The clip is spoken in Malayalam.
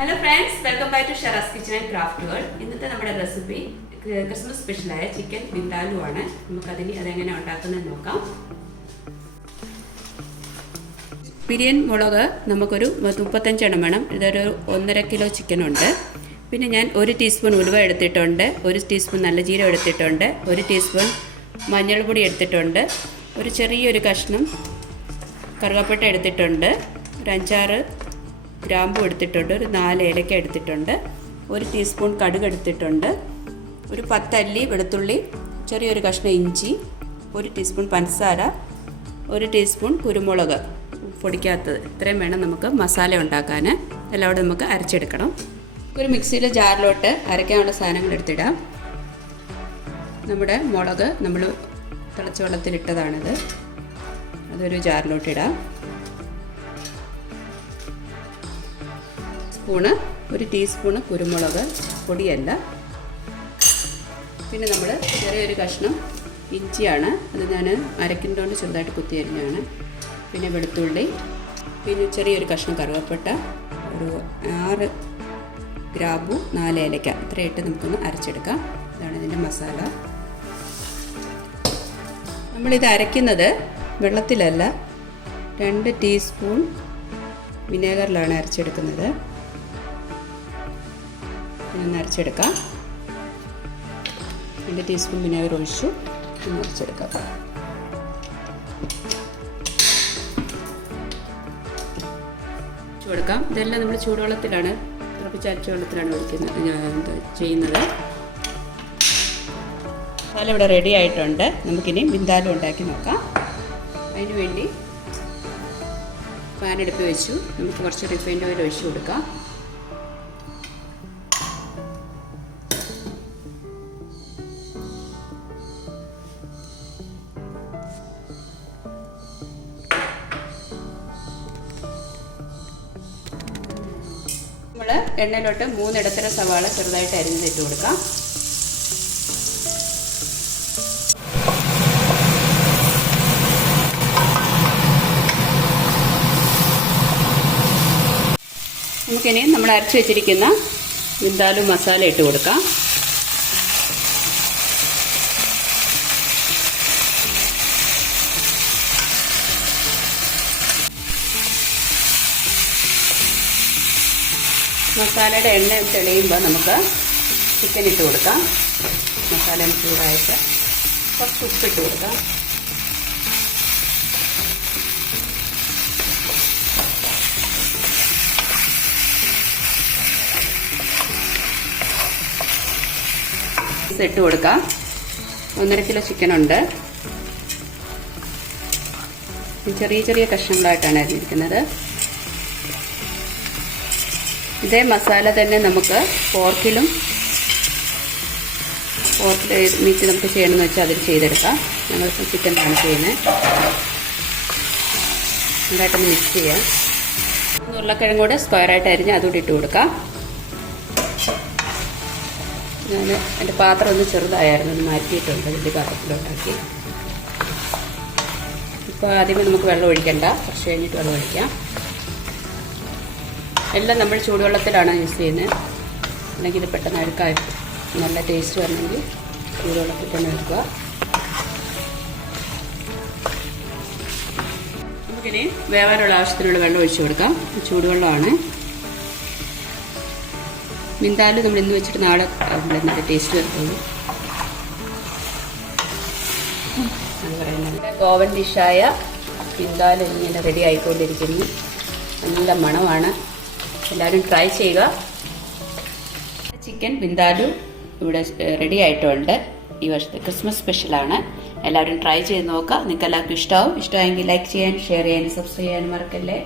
Hello friends, welcome back to Sharma's Kitchen and Craft World. ഇന്നത്തെ നമ്മുടെ റെസിപ്പി ക്രിസ്മസ് സ്പെഷ്യലായ ചിക്കൻ വിന്താലു ആണ്. നമുക്ക് അതെങ്ങനെ ഉണ്ടാക്കുന്നത് നോക്കാം. പിരിയൻ മുളക് നമുക്കൊരു 35 എണ്ണം വേണം. ഇതൊരു 1.5 കിലോ ചിക്കൻ ഉണ്ട്. പിന്നെ ഞാൻ 1 ടീസ്പൂൺ ഉലുവ എടുത്തിട്ടുണ്ട്, 1 ടീസ്പൂൺ നല്ല ജീരകം എടുത്തിട്ടുണ്ട്, 1 ടീസ്പൂൺ മഞ്ഞൾപ്പൊടി എടുത്തിട്ടുണ്ട്, ഒരു ചെറിയൊരു കഷ്ണം കറുവപ്പട്ട എടുത്തിട്ടുണ്ട്, ഒരു 5-6 ഗ്രാമ്പു എടുത്തിട്ടുണ്ട്, ഒരു 4 ഏലക്ക എടുത്തിട്ടുണ്ട്, 1 ടീസ്പൂൺ കടുക് എടുത്തിട്ടുണ്ട്, ഒരു 10 അല്ലി വെളുത്തുള്ളി, ചെറിയൊരു കഷ്ണം ഇഞ്ചി, 1 ടീസ്പൂൺ പഞ്ചസാര, 1 ടീസ്പൂൺ കുരുമുളക് പൊടിക്കാത്തത്. ഇത്രയും വേണം നമുക്ക് മസാല ഉണ്ടാക്കാൻ. എല്ലാം കൂടെ നമുക്ക് അരച്ചെടുക്കണം. ഒരു മിക്സിയിലെ ജാറിലോട്ട് അരയ്ക്കാനുള്ള സാധനങ്ങൾ എടുത്തിടാം. നമ്മുടെ മുളക് നമ്മൾ തിളച്ച വെള്ളത്തിലിട്ടതാണിത്, അതൊരു ജാറിലോട്ടിടാം. ഒരു ടീസ്പൂണ് കുരുമുളക് പൊടിയല്ല. പിന്നെ നമ്മൾ ചെറിയൊരു കഷ്ണം ഇഞ്ചിയാണ്, അത് ഞാൻ അരക്കിൻ്റെകൊണ്ട് ചെറുതായിട്ട് കുത്തി അരിഞ്ഞാണ്. പിന്നെ വെളുത്തുള്ളി, പിന്നെ ചെറിയൊരു കഷ്ണം കറുവപ്പട്ട, ഒരു 6 ഗ്രാമ്പു, 4 ഏലക്ക, ഇത്രയിട്ട് നമുക്കൊന്ന് അരച്ചെടുക്കാം. ഇതാണ് ഇതിൻ്റെ മസാല. നമ്മളിത് അരയ്ക്കുന്നത് വെള്ളത്തിലല്ല, 2 ടീസ്പൂൺ വിനേഗറിലാണ് അരച്ചെടുക്കുന്നത്. ഒന്ന് അരച്ചെടുക്കാം. 2 ടീസ്പൂൺ വിനേഗർ ഒഴിച്ചു ഒന്ന് അരച്ചെടുക്കാം. കൊടുക്കാം. ഇതെല്ലാം നമ്മൾ ചൂടുവെള്ളത്തിലാണ്, തിളപ്പിച്ച അരച്ച വെള്ളത്തിലാണ് ചെയ്യുന്നത്. മസാല ഇവിടെ റെഡി ആയിട്ടുണ്ട്. നമുക്കിനി വിന്താലു ഉണ്ടാക്കി നോക്കാം. അതിന് വേണ്ടി പാൻ എടുത്ത് വെച്ചു. നമുക്ക് കുറച്ച് റിഫൈൻഡ് ഓയിൽ ഒഴിച്ചു കൊടുക്കാം. നമ്മൾ എണ്ണയിലോട്ട് 3 ഇടത്തര സവാള ചെറുതായിട്ട് അരിഞ്ഞിട്ട് കൊടുക്കാം. നമുക്കിനി നമ്മൾ അരച്ച് വെച്ചിരിക്കുന്ന വിന്താലു മസാല ഇട്ട് കൊടുക്കാം. മസാലയുടെ എണ്ണ തെളിയുമ്പോൾ നമുക്ക് ചിക്കൻ ഇട്ട് കൊടുക്കാം. മസാല ചൂടായിട്ട് കുറച്ച് ഉപ്പിട്ട് കൊടുക്കാം. ഇട്ട് കൊടുക്കാം. 1.5 കിലോ ചിക്കനുണ്ട്. ചെറിയ ചെറിയ കഷ്ണങ്ങളായിട്ടാണ് അരിഞ്ഞിരിക്കുന്നത്. ഇതേ മസാല തന്നെ നമുക്ക് പോർക്കിൽ മീറ്റ് നമുക്ക് ചെയ്യണമെന്ന് വെച്ചാൽ അതിൽ ചെയ്തെടുക്കാം. ഞങ്ങളിപ്പോൾ ചിക്കനാണ് ചെയ്യുന്നത്. നന്നായിട്ടൊന്ന് മിക്സ് ചെയ്യാം. ഉരുളക്കിഴങ്ങ് കൂടെ സ്ക്വയറായിട്ട് അരിഞ്ഞ് അതുകൂടി ഇട്ട് കൊടുക്കാം. ഞാൻ എൻ്റെ പാത്രം ഒന്ന് ചെറുതായിരുന്നു, ഒന്ന് മാറ്റിയിട്ടുണ്ട്, വലിയ പാത്രത്തിലോട്ടാക്കി. ഇപ്പോൾ ആദ്യമേ നമുക്ക് വെള്ളം ഒഴിക്കണ്ട, കുറച്ച് കഴിഞ്ഞിട്ട് വെള്ളം ഒഴിക്കാം. എല്ലാം നമ്മൾ ചൂടുവെള്ളത്തിലാണ് യൂസ് ചെയ്യുന്നത്, അല്ലെങ്കിൽ ഇത് പെട്ടെന്ന് അഴുക്കായി നല്ല ടേസ്റ്റ് വരണമെങ്കിൽ ചൂടുവെള്ളത്തിൽ തന്നെ വെക്കുക. നമുക്കിനി വേവാനുള്ള ആവശ്യത്തിനുള്ള വെള്ളം ഒഴിച്ചു കൊടുക്കാം. ചൂടുവെള്ളമാണ്. വിന്താലു നമ്മൾ ഇന്ന് വെച്ചിട്ട് നാളെ നല്ല ടേസ്റ്റ് വരുത്തുള്ളൂ. അത് പറയുന്നത് ഗോവൻ ഡിഷായ വിന്താലു ഇങ്ങനെ റെഡി ആയിക്കൊണ്ടിരിക്കുന്നു. നല്ല മണമാണ്. എല്ലാവരും ട്രൈ ചെയ്യുക. ചിക്കൻ വിന്താലു ഇവിടെ റെഡി ആയിട്ടുണ്ട്. ഈ വർഷത്തെ ക്രിസ്മസ് സ്പെഷ്യലാണ്. എല്ലാവരും ട്രൈ ചെയ്ത് നോക്കുക. നിങ്ങൾക്ക് എല്ലാവർക്കും ഇഷ്ടമാവും. ഇഷ്ടമായെങ്കിൽ ലൈക്ക് ചെയ്യാനും ഷെയർ ചെയ്യാനും സബ്സ്ക്രൈബ് ചെയ്യാനും മറക്കല്ലേ.